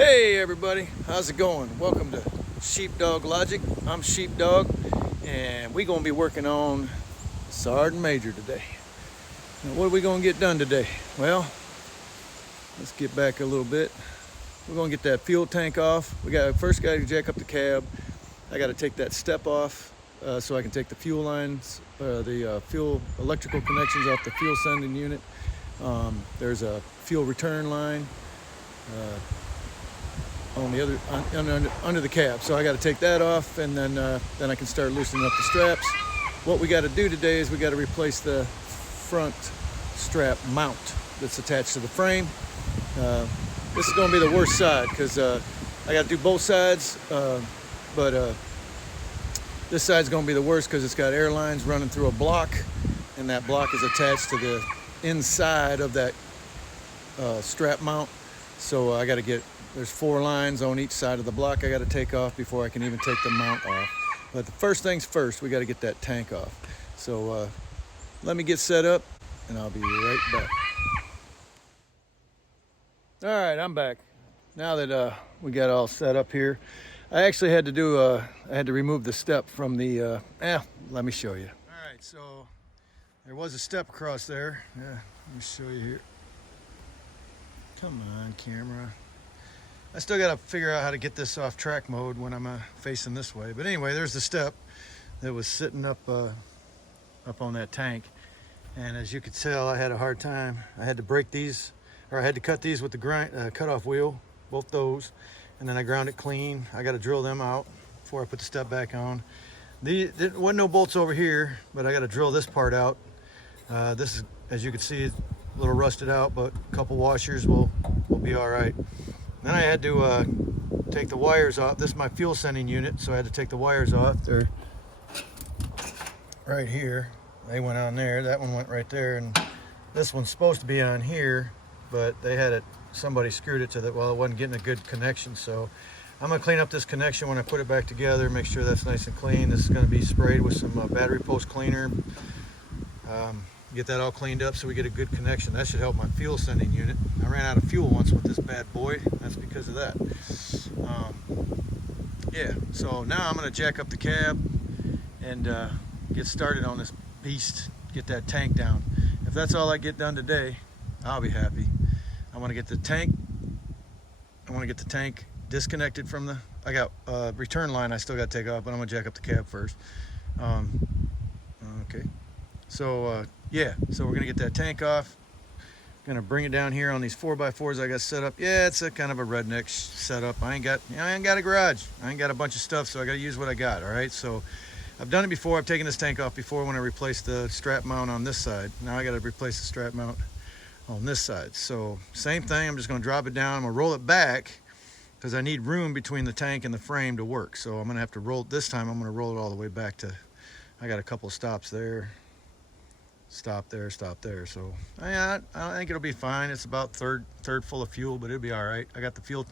Hey everybody, how's it going? Welcome to Sheepdog Logic. I'm Sheepdog, and we're gonna be working on Sgt Major today. Now, what are we gonna get done today? Well, let's get back a little bit. We're gonna get that fuel tank off. First got to jack up the cab. I got to take that step off so I can take the fuel lines, the fuel electrical connections off the fuel sending unit. There's a fuel return line on the other under the cab, so I got to take that off, and then I can start loosening up the straps. What we got to do today is we got to replace the front strap mount that's attached to the frame. This is going to be the worst side because I got to do both sides, but this side's going to be the worst because it's got air lines running through a block, and that block is attached to the inside of that strap mount. So I got to there's 4 lines on each side of the block I got to take off before I can even take the mount off. But the first things first, we got to get that tank off. So let me get set up, and I'll be right back. All right, I'm back. Now that we got all set up here, I actually had to I had to remove the step from the, let me show you. All right, so there was a step across there. Yeah, let me show you here. Come on, camera. I still got to figure out how to get this off track mode when I'm facing this way. But anyway, there's the step that was sitting up on that tank. And as you could tell, I had a hard time. I had to break these, or I had to cut these with the cutoff wheel, both those. And then I ground it clean. I got to drill them out before I put the step back on. There wasn't no bolts over here, but I got to drill this part out. This is, as you can see, it's a little rusted out, but a couple washers will be all right. Then I had to take the wires off. This is my fuel sending unit, so I had to take the wires off. They're right here. They went on there. That one went right there, and this one's supposed to be on here, but they had it. Somebody screwed it to the. Well, it wasn't getting a good connection, so I'm gonna clean up this connection when I put it back together. Make sure that's nice and clean. This is gonna be sprayed with some battery post cleaner. Get that all cleaned up so we get a good connection. That should help my fuel sending unit. I ran out of fuel once with this bad boy. That's because of that. Yeah, so now I'm gonna jack up the cab and get started on this beast, get that tank down. If that's all I get done today, I'll be happy. I want to get the tank disconnected from the, I got return line I still got to take off, but I'm gonna jack up the cab first. Okay. So yeah, so we're gonna get that tank off. Gonna bring it down here on these 4x4s I got set up. Yeah, it's a kind of a redneck setup. I ain't got a garage. I ain't got a bunch of stuff, so I gotta use what I got. All right. So I've done it before. I've taken this tank off before when I replaced the strap mount on this side. Now I got to replace the strap mount on this side. So same thing. I'm just gonna drop it down. I'm gonna roll it back because I need room between the tank and the frame to work. So I'm gonna have to roll it this time. I'm gonna roll it all the way back to. I got a couple of stops there. Stop there, so I think it'll be fine. It's about third full of fuel, but it'll be all right. I got the fuel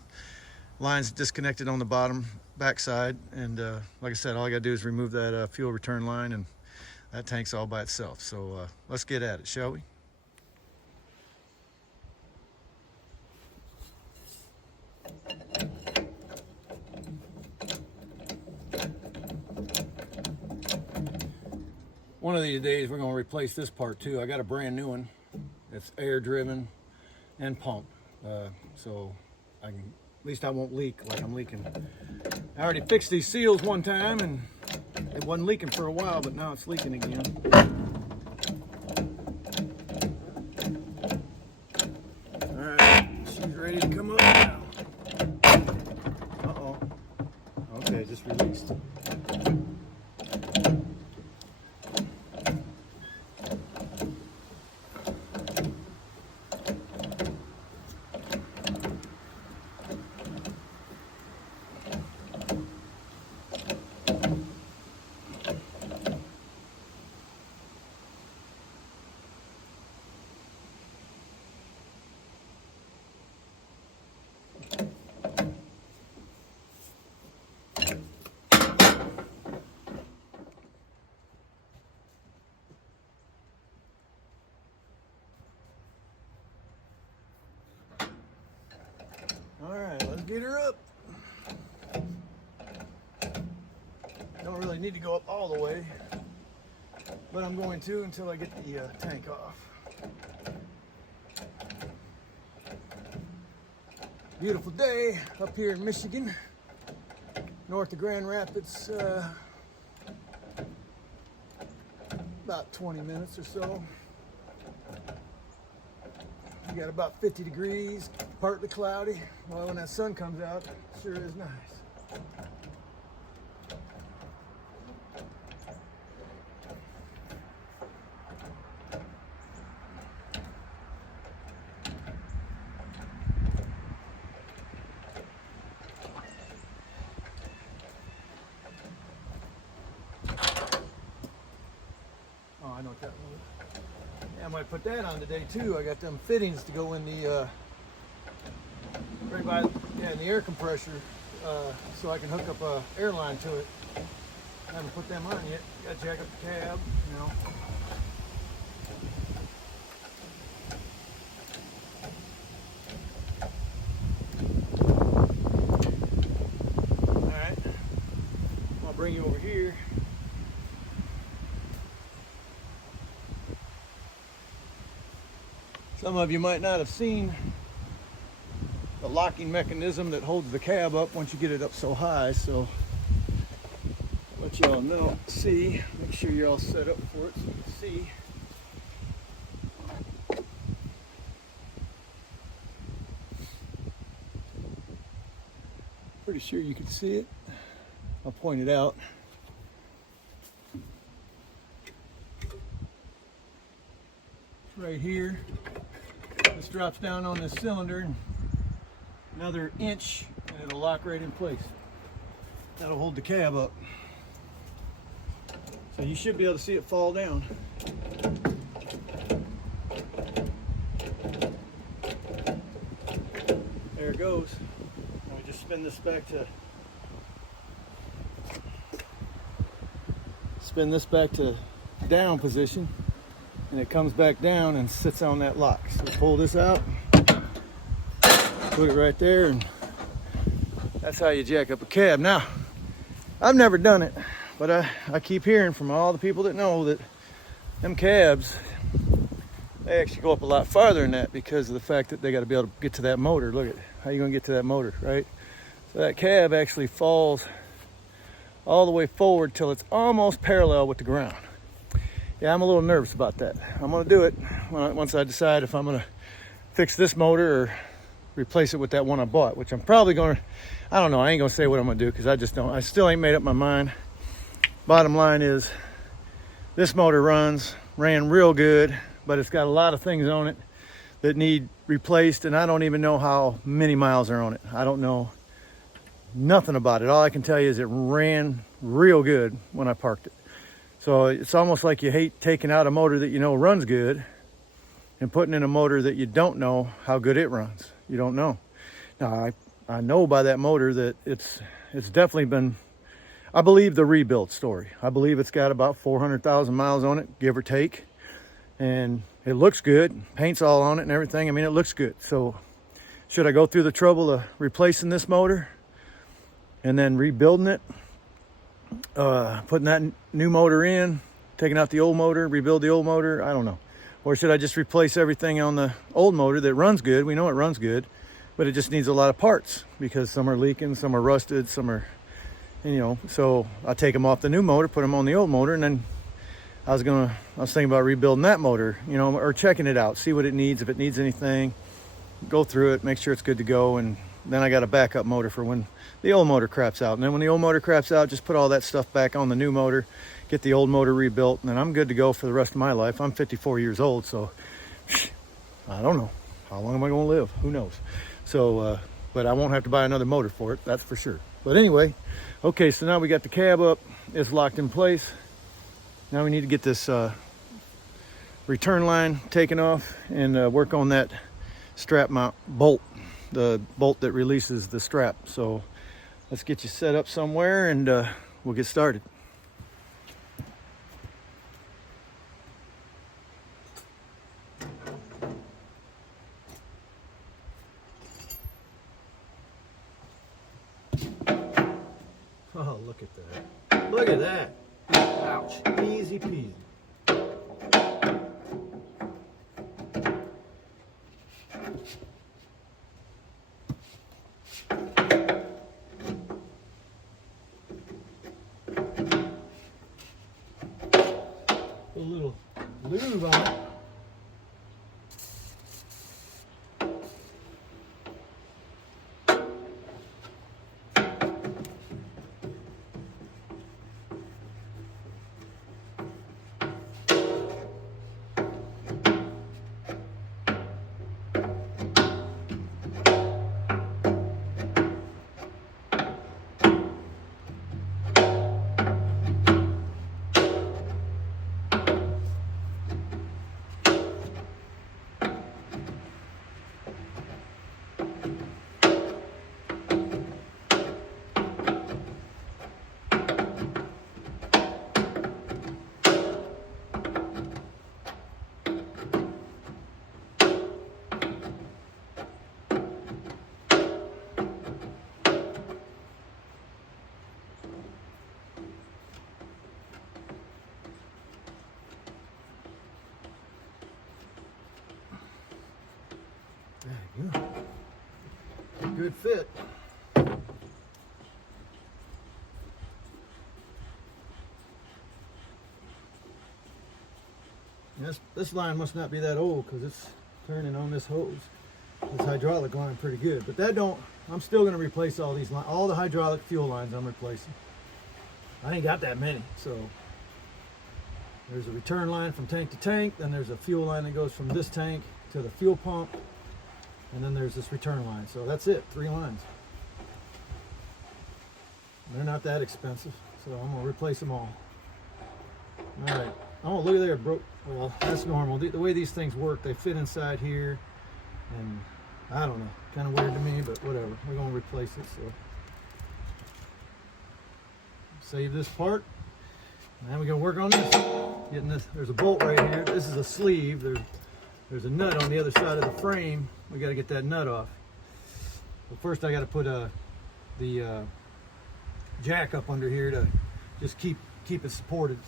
lines disconnected on the back side, and like I said, all I gotta do is remove that fuel return line, and that tank's all by itself. So let's get at it, shall we? One of these days we're going to replace this part too. I got a brand new one. It's air driven and pumped. So at least I won't leak like I'm leaking. I already fixed these seals one time and it wasn't leaking for a while, but now it's leaking again. All right, she's ready to come up now. Uh-oh. Okay, just released. get her up. Don't really need to go up all the way, but I'm going to until I get the tank off. Beautiful day up here in Michigan, north of Grand Rapids, about 20 minutes or so. We got about 50 degrees, partly cloudy. Well, when that sun comes out, it sure is nice. Oh, I know what that was. Yeah, I might put that on today too. I got them fittings to go in the right by, yeah, in the air compressor, so I can hook up a airline to it. I haven't put them on yet. Got to jack up the cab, you know. All right, I'll bring you over here. Some of you might not have seen the locking mechanism that holds the cab up once you get it up so high, so I'll let you all know, see, make sure you're all set up for it so you can see. Pretty sure you can see it. I'll point it out. Right here. This drops down on this cylinder, and another inch and it'll lock right in place. That'll hold the cab up. So you should be able to see it fall down. There it goes. Now we just spin this back to down position, and it comes back down and sits on that lock. So pull this out, put it right there, and that's how you jack up a cab. Now, I've never done it, but I keep hearing from all the people that know that them cabs, they actually go up a lot farther than that because of the fact that they got to be able to get to that motor. Look at how you going to get to that motor, right? So that cab actually falls all the way forward till it's almost parallel with the ground. Yeah, I'm a little nervous about that. I'm going to do it once I decide if I'm going to fix this motor or replace it with that one I bought, which I'm probably going to, I don't know, I ain't going to say what I'm going to do because I still ain't made up my mind. Bottom line is, this motor ran real good, but it's got a lot of things on it that need replaced, and I don't even know how many miles are on it. I don't know nothing about it. All I can tell you is it ran real good when I parked it. So it's almost like you hate taking out a motor that you know runs good and putting in a motor that you don't know how good it runs. You don't know. Now, I know by that motor that it's definitely been, I believe the rebuild story. I believe it's got about 400,000 miles on it, give or take. And it looks good. Paint's all on it and everything. I mean, it looks good. So should I go through the trouble of replacing this motor and then rebuilding it? Putting that new motor in, taking out the old motor, rebuild the old motor, I don't know. Or should I just replace everything on the old motor that runs good? We know it runs good, but it just needs a lot of parts because some are leaking, some are rusted, some are, you know, so I'll take them off the new motor, put them on the old motor, and then I was thinking about rebuilding that motor, you know, or checking it out, see what it needs, if it needs anything, go through it, make sure it's good to go, and then I got a backup motor for when the old motor craps out. And then when the old motor craps out, just put all that stuff back on the new motor, get the old motor rebuilt, and then I'm good to go for the rest of my life. I'm 54 years old, so I don't know. How long am I going to live? Who knows? So, but I won't have to buy another motor for it, that's for sure. But anyway, okay, so now we got the cab up. It's locked in place. Now we need to get this return line taken off and work on that strap mount bolt, the bolt that releases the strap. So let's get you set up somewhere and we'll get started. Oh, look at that. Look at that. Ouch. Easy peasy. Put a little lube on it. There you go. Good fit. This line must not be that old because it's turning on this hose. This hydraulic line pretty good, but that don't. I'm still going to replace all these lines. All the hydraulic fuel lines I'm replacing. I ain't got that many, so there's a return line from tank to tank. Then there's a fuel line that goes from this tank to the fuel pump. And then there's this return line. So that's it, 3 lines. They're not that expensive, so I'm gonna replace them all. All right. Oh, look at there, broke. Well, that's normal. The way these things work, they fit inside here, and I don't know, kind of weird to me, but whatever. We're gonna replace it. So save this part. Now we're gonna work on this. Getting this. There's a bolt right here. This is a sleeve. There's a nut on the other side of the frame. We got to get that nut off. But first I got to put the jack up under here to just keep it supported.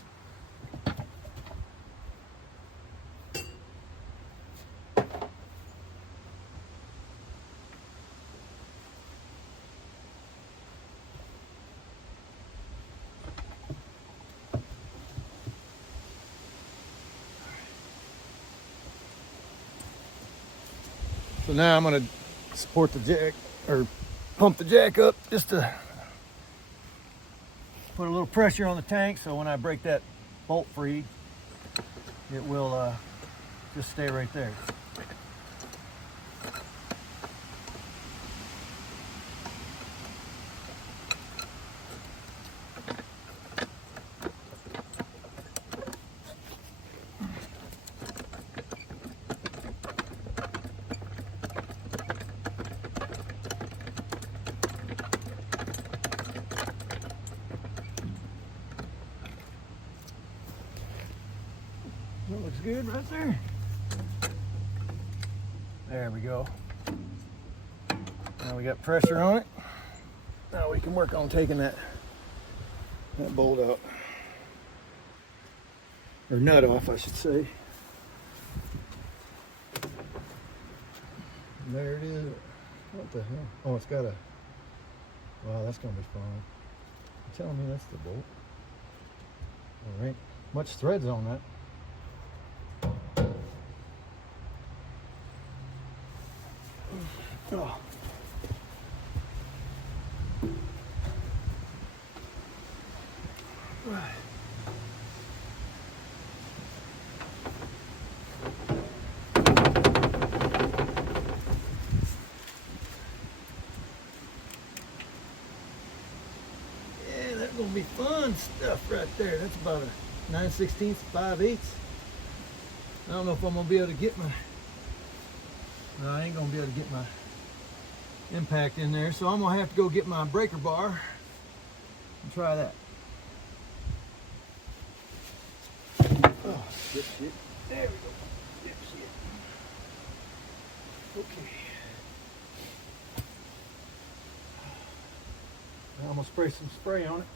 So now I'm going to support the jack, or pump the jack up just to put a little pressure on the tank, so when I break that bolt free, it will just stay right there. That looks good right there. There we go. Now we got pressure on it. Now we can work on taking that bolt out. Or nut off, I should say. And there it is. What the hell? Oh, it's got a... Wow, that's going to be fun. You're telling me that's the bolt? There ain't much threads on that. Oh. Right. Yeah, that's gonna be fun stuff right there. That's about a 9/16, 5/8. I don't know if I'm gonna be able to get my... No, I ain't gonna be able to get my impact in there, so I'm gonna have to go get my breaker bar and try that. Oh, shit. There we go. Shit. Okay. I'm gonna spray some spray on it.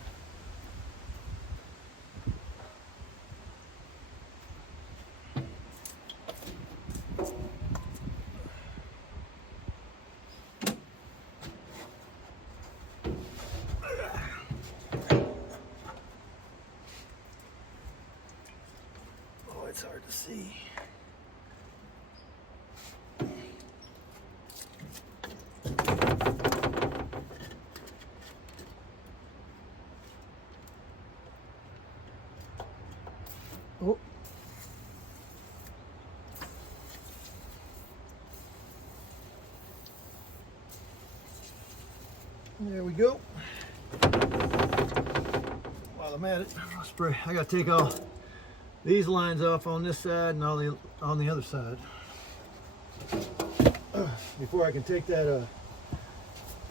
Oh, it's hard to see. Oh. There we go. While I'm at it, I'll spray. I gotta take all these lines off on this side and all on the other side before I can take that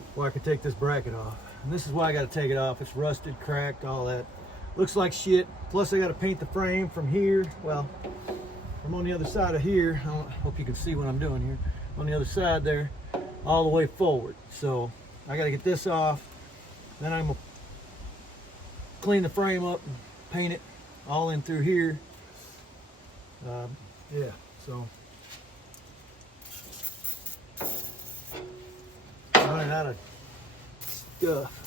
before I can take this bracket off. And this is why I gotta take it off. It's rusted, cracked, all that. Looks like shit. Plus I gotta paint the frame from here, well, from on the other side of here. I hope you can see what I'm doing here. On the other side there, all the way forward. So I gotta get this off. Then I'm gonna clean the frame up and paint it all in through here. Yeah, so running out of stuff.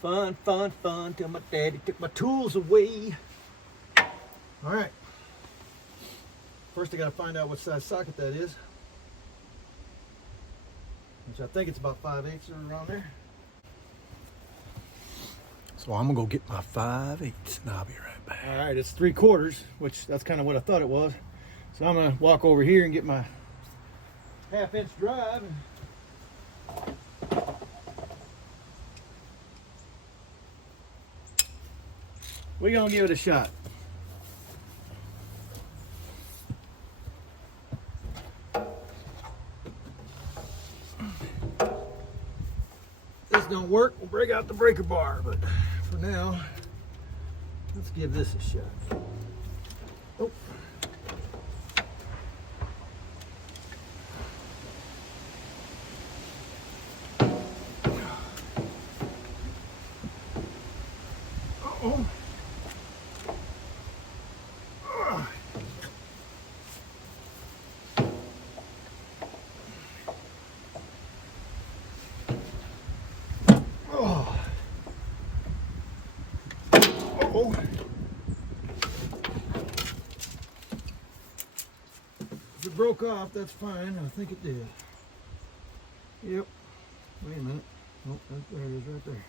Fun, fun, fun, till my daddy took my tools away. All right. First I gotta find out what size socket that is. Which I think it's about 5/8 or around there. So I'm gonna go get my 5/8 and I'll be right back. All right, it's 3/4, which that's kind of what I thought it was. So I'm gonna walk over here and get my 1/2 inch drive. We're gonna give it a shot. If this don't work, we'll break out the breaker bar, but for now, let's give this a shot. Oh. Uh-oh. Oh. If it broke off, that's fine. I think it did. Yep. Wait a minute. Oh, there it is right there.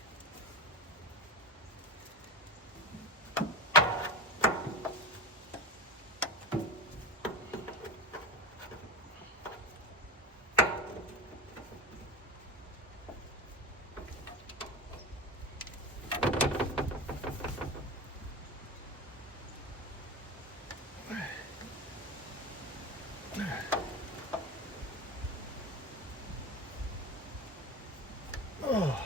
Oh.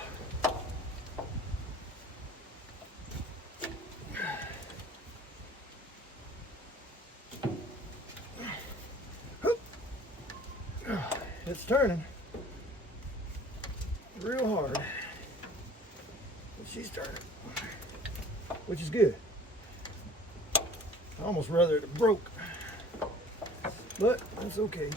It's turning real hard, but she's turning, which is good. I almost rather it broke, but that's okay.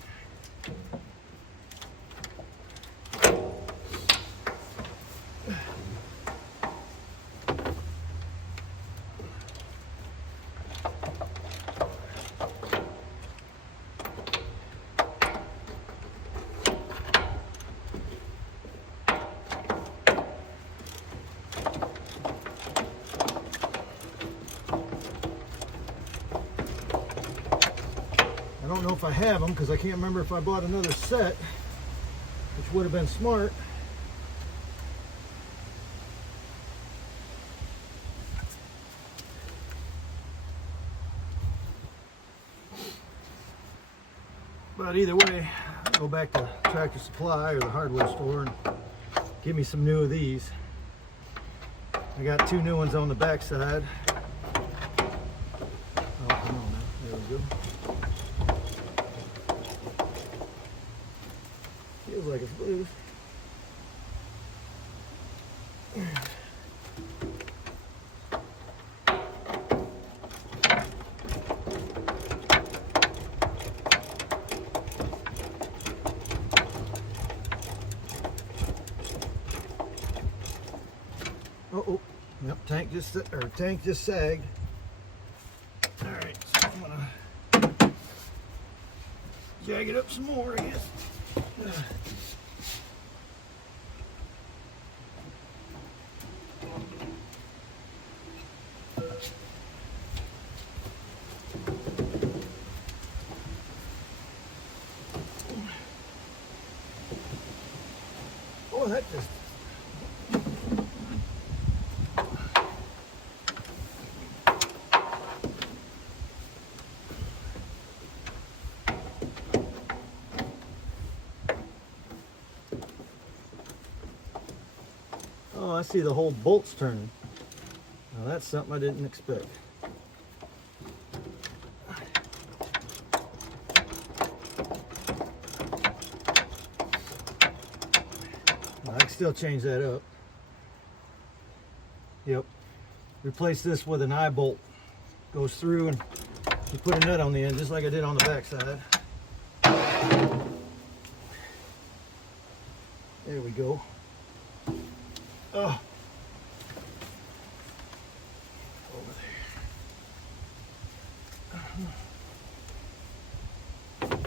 I don't know if I have them because I can't remember if I bought another set, which would have been smart. But either way, I'll go back to Tractor Supply or the hardware store and give me some new of these. I got 2 new ones on the back side. Oh, come on now. There we go. Feels like it's loose. Oh, yep, tank just sagged. All right, so I'm gonna jag it up some more, I guess. Oh, that just. Oh, I see the whole bolt's turning. Now that's something I didn't expect. I can still change that up. Yep. Replace this with an eye bolt. Goes through and you put a nut on the end just like I did on the back side. There we go. Oh. Over there.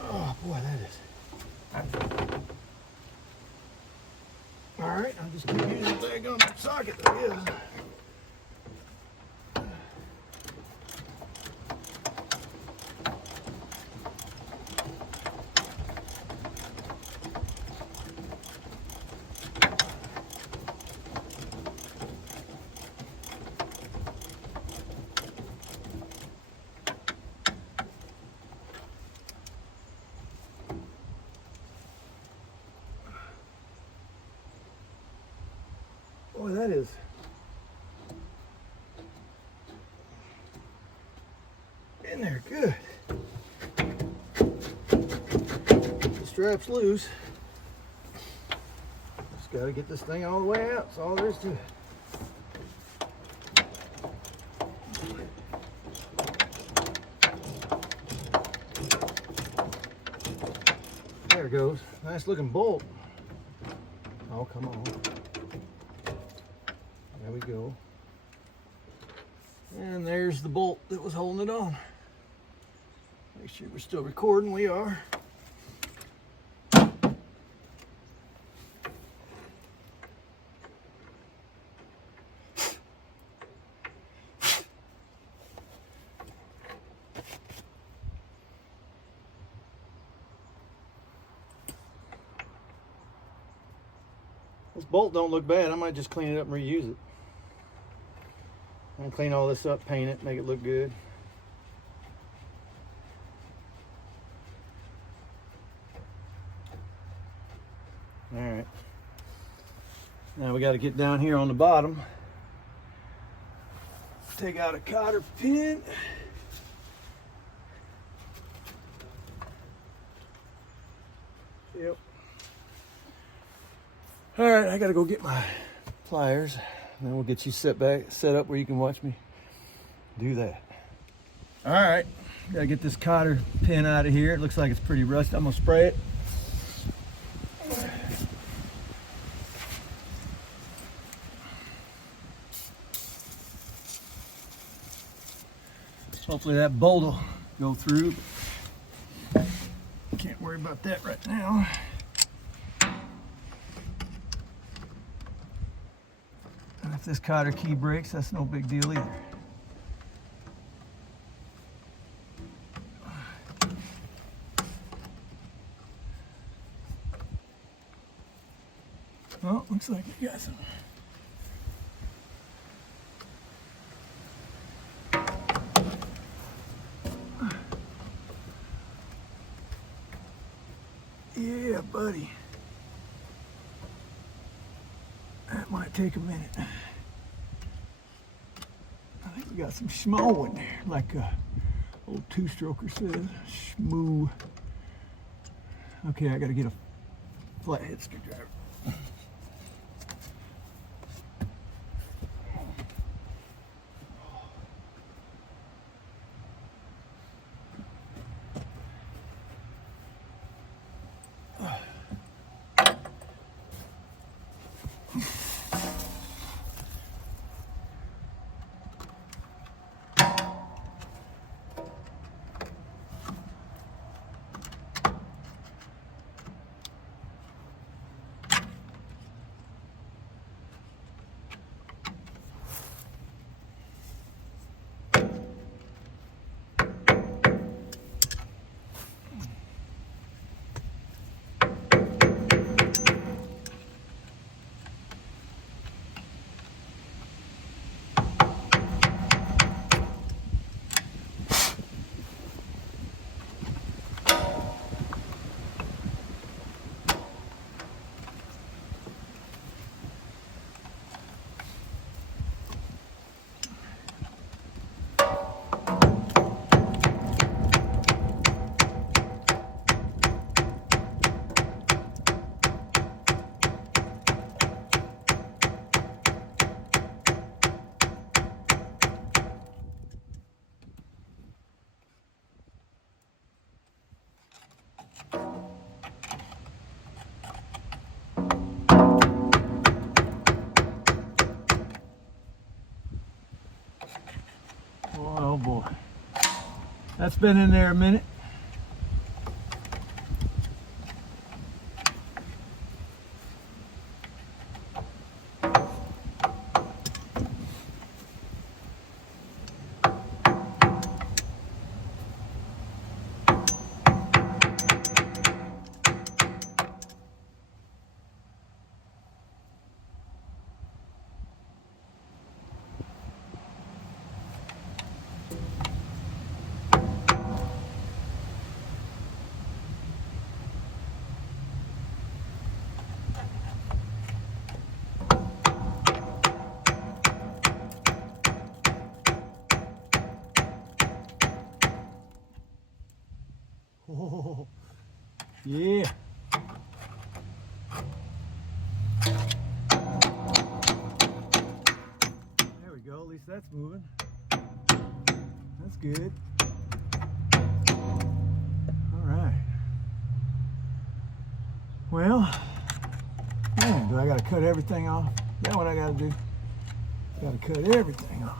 Oh boy, that is. All right, I'll just keep using the daggone socket, I guess. Boy, that is. In there, good. The strap's loose. Just got to get this thing all the way out. That's all there is to it. There it goes. Nice looking bolt. Oh, come on. There we go. And there's the bolt that was holding it on. Make sure we're still recording. We are. This bolt don't look bad. I might just clean it up and reuse it. I'm gonna clean all this up, paint it, make it look good. All right. Now we got to get down here on the bottom. Take out a cotter pin. Yep. All right, I got to go get my pliers. And then we'll get you set up where you can watch me do that. All right, gotta get this cotter pin out of here. It looks like it's pretty rusty. I'm gonna spray it. Hopefully that bolt will go through. Can't worry about that right now. And if this cotter key breaks, that's no big deal either. Well, looks like we got some. Yeah, buddy. That might take a minute. got some schmo in there, like a old two-stroker says, schmoo. Okay, I gotta get a flathead screwdriver. Oh boy, that's been in there a minute. Oh, yeah. There we go, at least that's moving. That's good. All right. Well, man, do I gotta cut everything off? That's what I gotta do. Gotta cut everything off.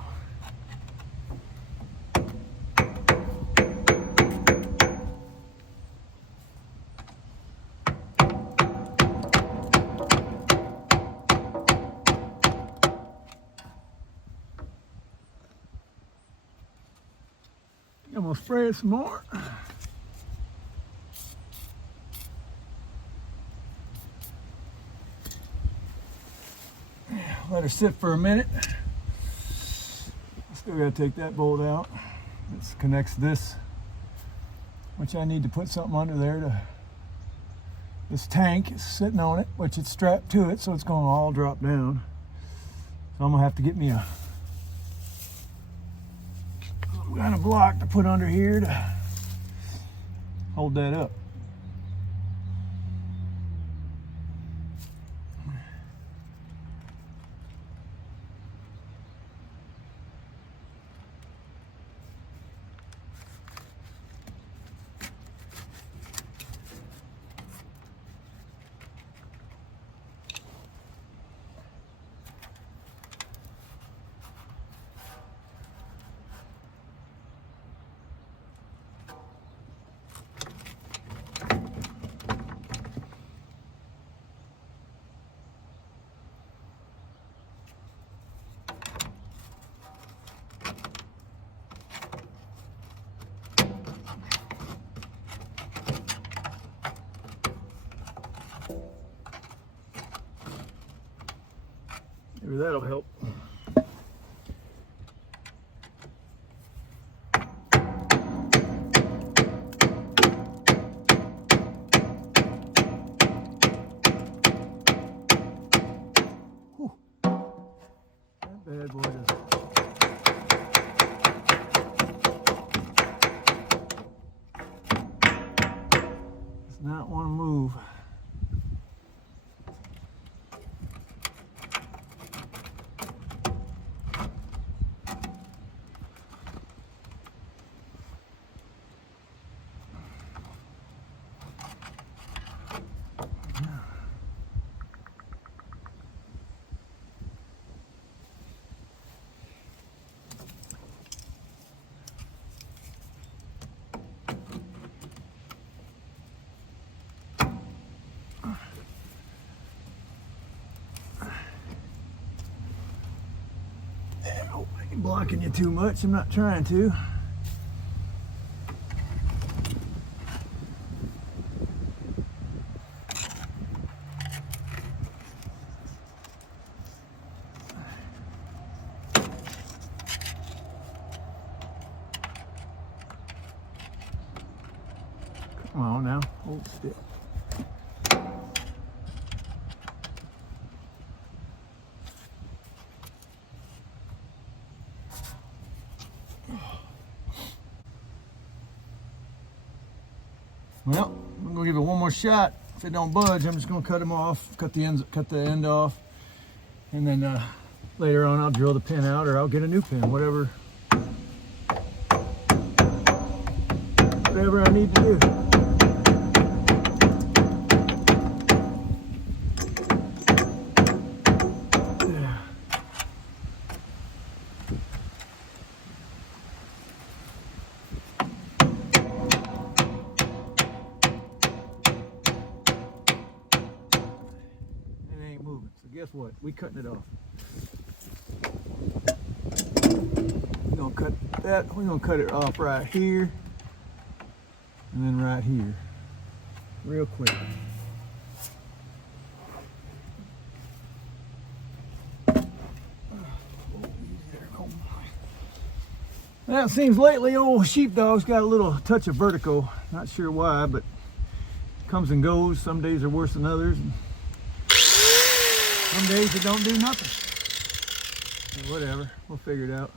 I'm gonna spray it some more. Let her sit for a minute. Still gotta take that bolt out. This connects this, which I need to put something under there to, this tank is sitting on it, which it's strapped to it, so it's gonna all drop down. So I'm gonna have to get me a kind of block to put under here to hold that up. Maybe that'll help. Whew. That bad boy does. not want to move. Blocking you too much. I'm not trying to. Come on now, hold still. Well, I'm gonna give it one more shot. If it don't budge, I'm just gonna cut them off, cut the end off, and then later on I'll drill the pin out, or I'll get a new pin, whatever I need to do. Guess what? We cutting it off. We're gonna cut that. We're gonna cut it off right here, and then right here, real quick. Now it seems lately old sheepdog's got a little touch of vertigo. Not sure why, but it comes and goes. Some days are worse than others. Some days it don't do nothing. So whatever, we'll figure it out.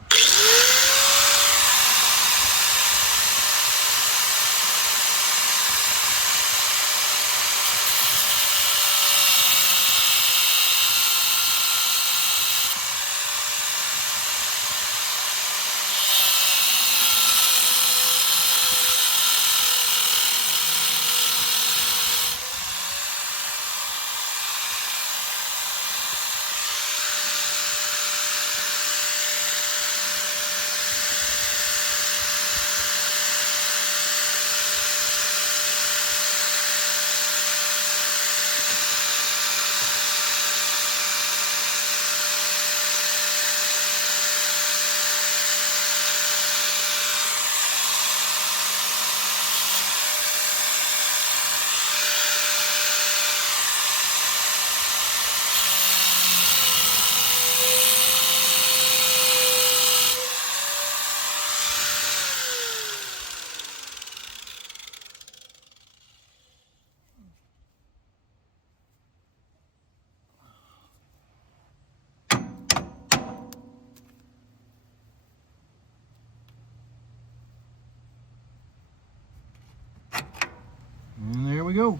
And there we go.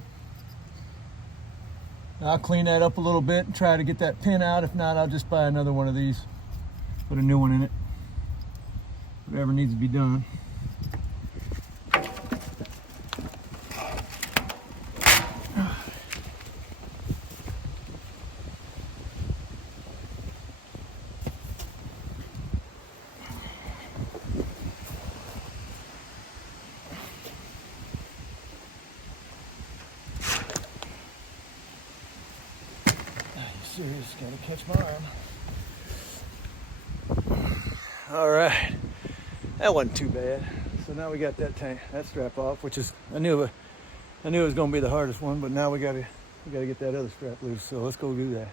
I'll clean that up a little bit and try to get that pin out. If not, I'll just buy another one of these. Put a new one in it. Whatever needs to be done. Serious, gotta catch my arm. All right, that wasn't too bad. So now we got that strap off, which is I knew it was gonna be the hardest one, but now we gotta get that other strap loose. So let's go do that.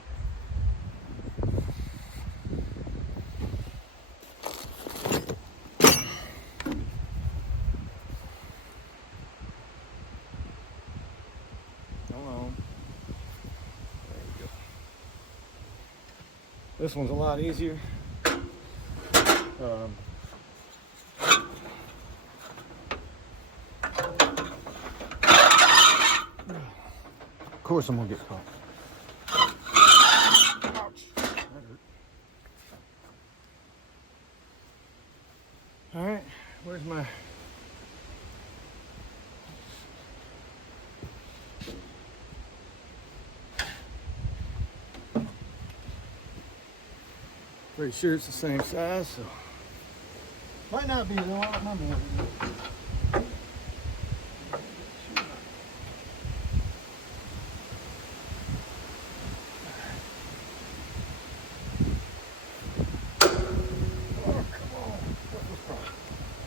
This one's a lot easier. course I'm gonna get caught. Ouch. That hurt. All right, where's my... Pretty sure it's the same size, so might not be though. I don't remember what it is. Oh, come on. What was wrong?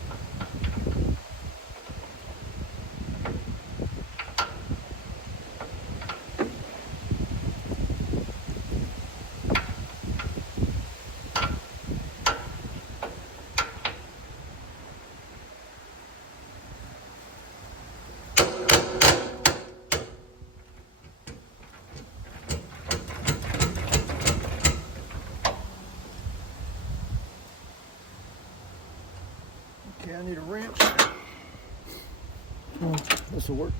Okay, I need a wrench. Oh, this will work.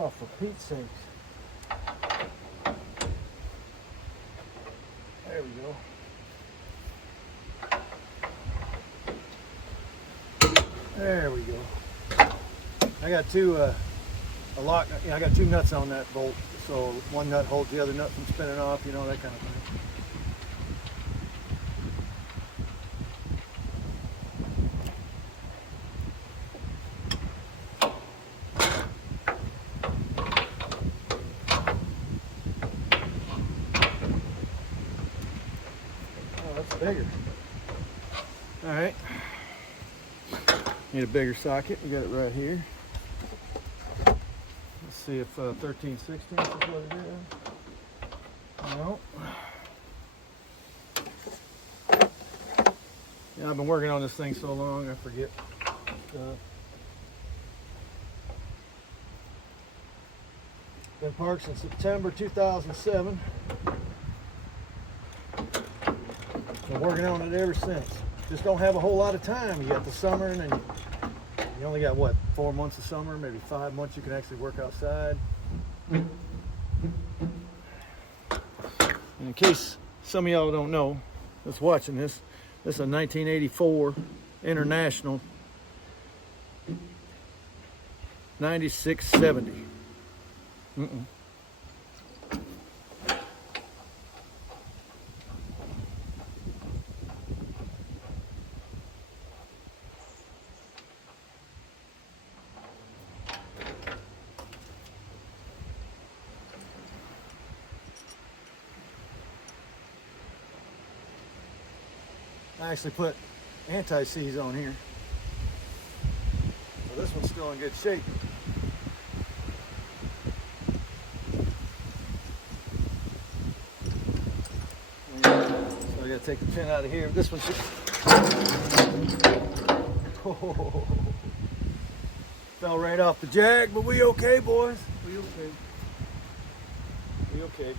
Oh, for Pete's sakes. There we go. There we go. I got I got two nuts on that bolt, so one nut holds the other nut from spinning off, you know, that kind of thing. Bigger. All right. Need a bigger socket. We got it right here. Let's see if 13/16 is what it is. No. Yeah, I've been working on this thing so long, I forget stuff. Been parked since September 2007. Been working on it ever since. Just don't have a whole lot of time. You got the summer, and then you only got what, 4 months of summer, maybe 5 months you can actually work outside. And in case some of y'all don't know that's watching this, this is a 1984 International 9670. I actually put anti-seize on here. So this one's still in good shape. So I gotta take the pin out of here. This one should... Oh, fell right off the jack, but we okay, boys. We okay. We okay.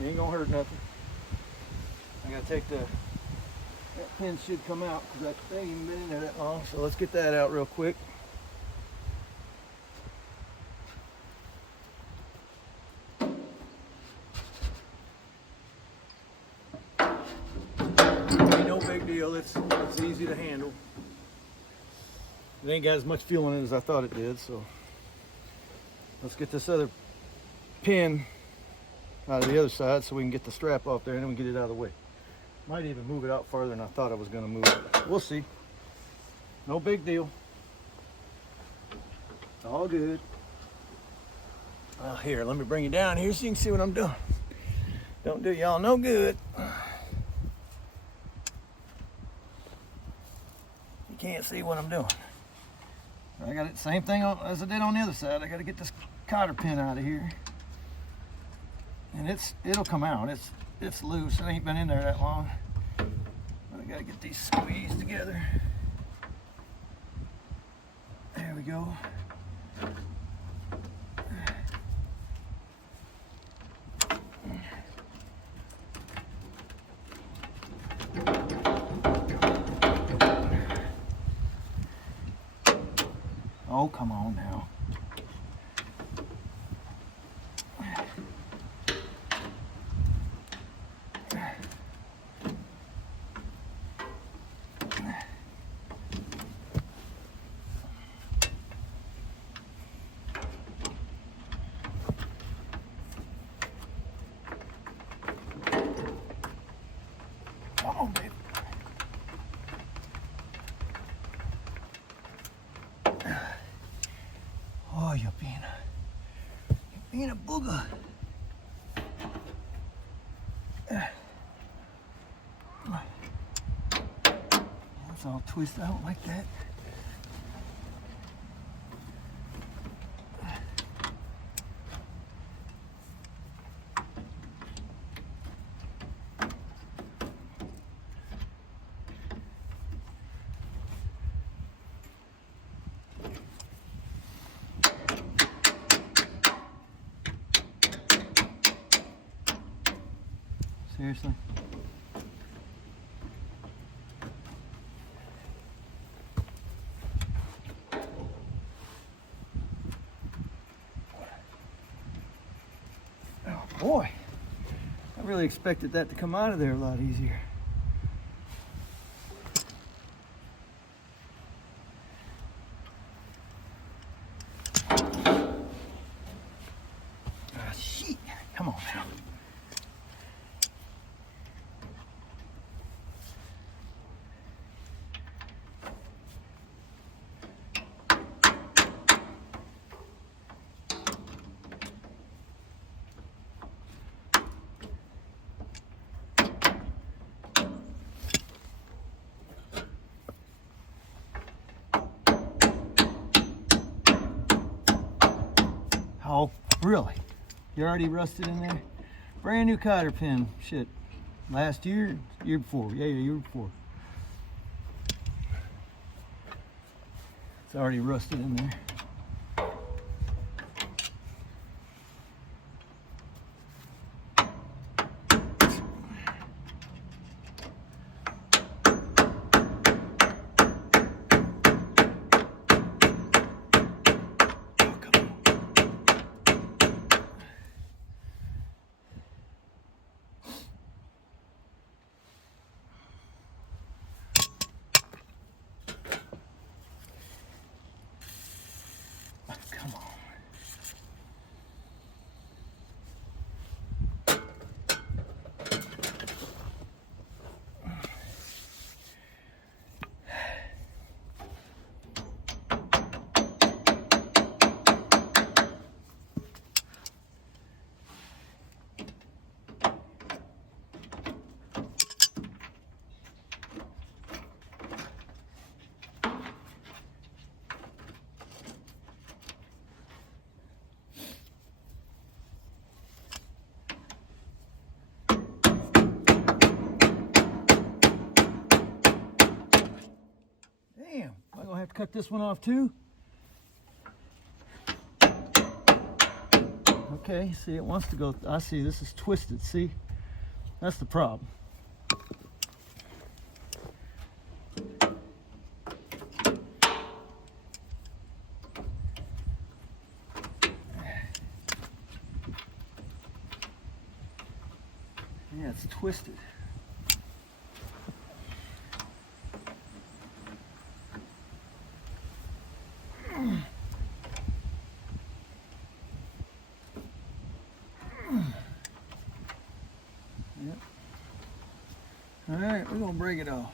You ain't gonna hurt nothing. I gotta take the... That pin should come out because that thing ain't been in there that long. So let's get that out real quick. Ain't no big deal. It's easy to handle. It ain't got as much fuel in it as I thought it did. So let's get this other pin out of the other side so we can get the strap off there and then we get it out of the way. Might even move it out farther than I thought I was going to move it. We'll see. No big deal. It's all good. Here, let me bring you down here so you can see what I'm doing. Don't do y'all no good. You can't see what I'm doing. I got it same thing as I did on the other side. I got to get this cotter pin out of here, and it'll come out. It's loose. It ain't been in there that long, but I got to get these squeezed together. There we go. Oh, come on now. Come on, baby. Oh, you're being a booger. It's all twisted out like that. Seriously? Oh boy, I really expected that to come out of there a lot easier. Ah, shit. Come on now. Oh, really? You're already rusted in there? Brand new cotter pin. Shit. Last year? Year before. Yeah, year before. It's already rusted in there. Come on. Damn, am I gonna have to cut this one off too? Okay, see, it wants to go. I see, this is twisted, see? That's the problem. Yeah, it's twisted. Yep. All right, we're gonna break it off.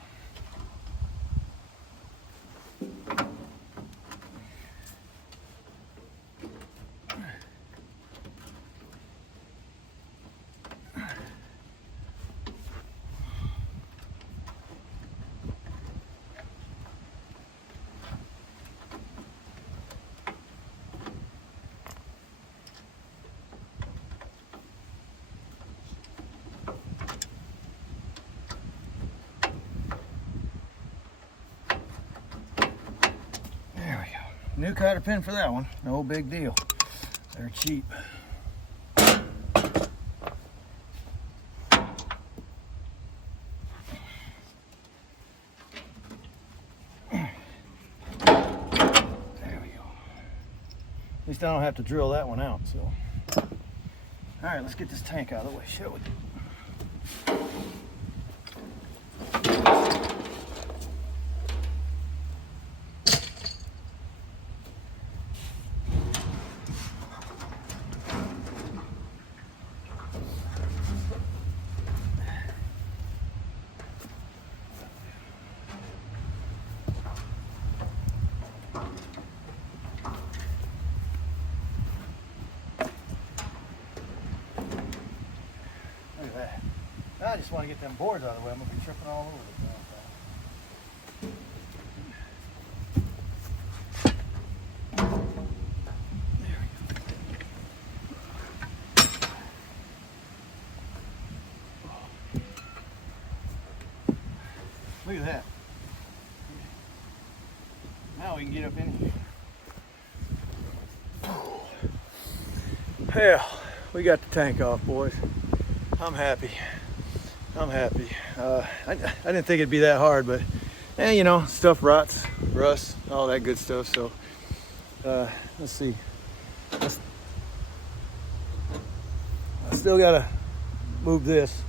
New cotter pin for that one. No big deal. They're cheap. At least I don't have to drill that one out, so. All right, let's get this tank out of the way, shall we? Look at that. Now I just want to get them boards out of the way. I'm going to be tripping all over the damn thing. There we go. Look at that. Now we can get up in here. Hell, we got the tank off, boys. I'm happy. I'm happy. I didn't think it'd be that hard, but you know, stuff rots, rust, all that good stuff. So let's see. I still gotta move this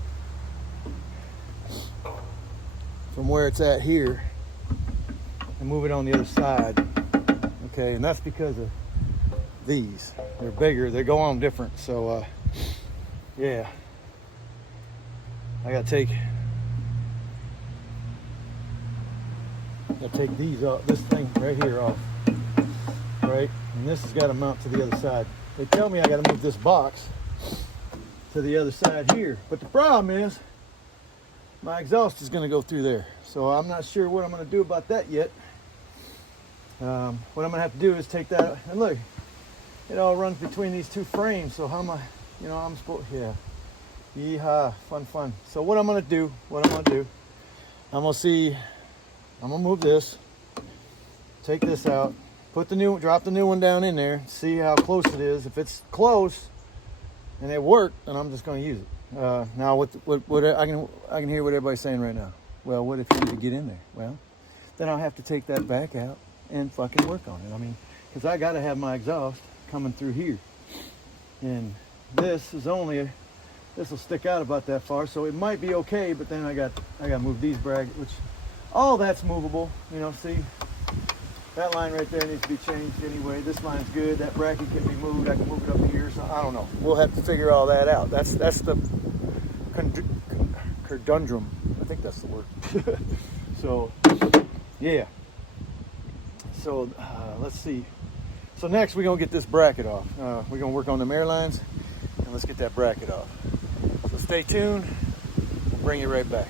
from where it's at here and move it on the other side. Okay, and that's because of these. They're bigger. They go on different. So yeah. I gotta take these off, this thing right here off, right? And this has got to mount to the other side. They tell me I got to move this box to the other side here, but the problem is my exhaust is going to go through there. So I'm not sure what I'm going to do about that yet. What I'm going to have to do is take that, and look, it all runs between these two frames. So how am I, you know, I'm supposed, yeah. Yeehaw, fun. So what I'm gonna do, I'm gonna move this, take this out, drop the new one down in there, see how close it is. If it's close and it worked, then I'm just gonna use it. Now what I can hear what everybody's saying right now. Well, what if you need to get in there? Well, then I'll have to take that back out and fucking work on it. I mean, because I gotta have my exhaust coming through here. And this is only this will stick out about that far, so it might be okay, but then I got to move these brackets, which all that's movable. You know, see, that line right there needs to be changed anyway. This line's good. That bracket can be moved. I can move it up here. So I don't know. We'll have to figure all that out. That's the conundrum. I think that's the word. So yeah. So let's see. So next we're gonna get this bracket off. We're gonna work on the air lines, and let's get that bracket off. So stay tuned. We'll bring you right back.